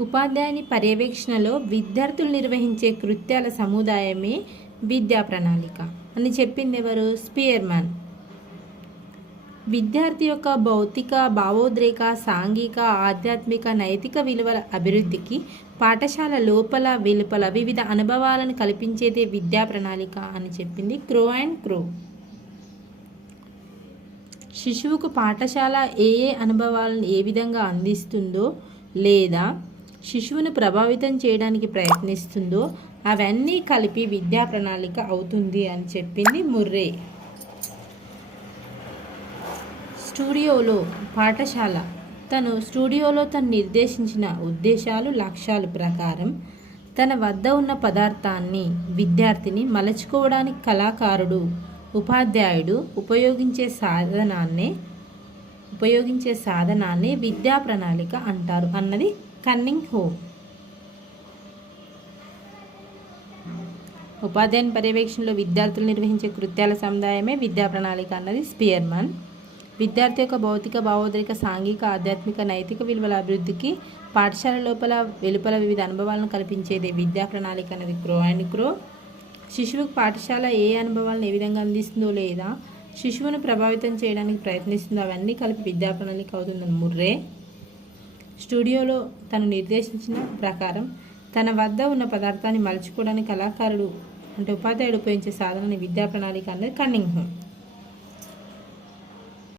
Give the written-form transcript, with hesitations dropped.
ఉపాధ్యాయుని పర్యవేక్షణలో విద్యార్థులు నిర్వహించే కృత్యాల సముదాయమే విద్యా ప్రణాళిక అని చెప్పింది ఎవరు? స్పియర్మన్. విద్యార్థి యొక్క భౌతిక, భావోద్రేక, సాంఘిక, ఆధ్యాత్మిక, నైతిక విలువల అభివృద్ధికి పాఠశాల లోపల వెలుపల వివిధ అనుభవాలను కల్పించేదే విద్యా ప్రణాళిక అని చెప్పింది క్రో అండ్ క్రో. శిశువుకు పాఠశాల ఏ అనుభవాలను ఏ విధంగా అందిస్తుందో లేదా శిశువును ప్రభావితం చేయడానికి ప్రయత్నిస్తుందో అవన్నీ కలిపి విద్యా ప్రణాళిక అవుతుంది అని చెప్పింది ముర్రే. పాఠశాల స్టూడియోలో తను నిర్దేశించిన ఉద్దేశాలు, లక్ష్యాలు ప్రకారం తన వద్ద ఉన్న పదార్థాన్ని విద్యార్థిని మలచుకోవడానికి కళాకారుడు, ఉపాధ్యాయుడు ఉపయోగించే సాధనాన్ని విద్యా ప్రణాళిక అంటారు అన్నది కన్నింగ్హోమ్. ఉపాధ్యాయుని పర్యవేక్షణలో విద్యార్థులు నిర్వహించే కృత్యాల సముదాయమే విద్యా ప్రణాళిక అన్నది స్పియర్మన్. విద్యార్థి యొక్క భౌతిక, భావోద్రేక, సాంఘిక, ఆధ్యాత్మిక, నైతిక విలువల అభివృద్ధికి పాఠశాల లోపల వెలుపల వివిధ అనుభవాలను కల్పించేదే విద్యా ప్రణాళిక అనేది క్రో అండ్ క్రో. శిశువుకు పాఠశాల ఏ అనుభవాలను ఏ విధంగా అందిస్తుందో లేదా శిశువును ప్రభావితం చేయడానికి ప్రయత్నిస్తుందో అవన్నీ కలిపి విద్యా ప్రణాళిక అవుతుందని ముర్రే. స్టూడియోలో తను నిర్దేశించిన ప్రకారం తన వద్ద ఉన్న పదార్థాన్ని మలుచుకోవడానికి కళాకారుడు అంటే ఉపాధ్యాయుడు ఉపయోగించే సాధనాన్ని విద్యా ప్రణాళిక అనేది కన్నింగ్హోమ్.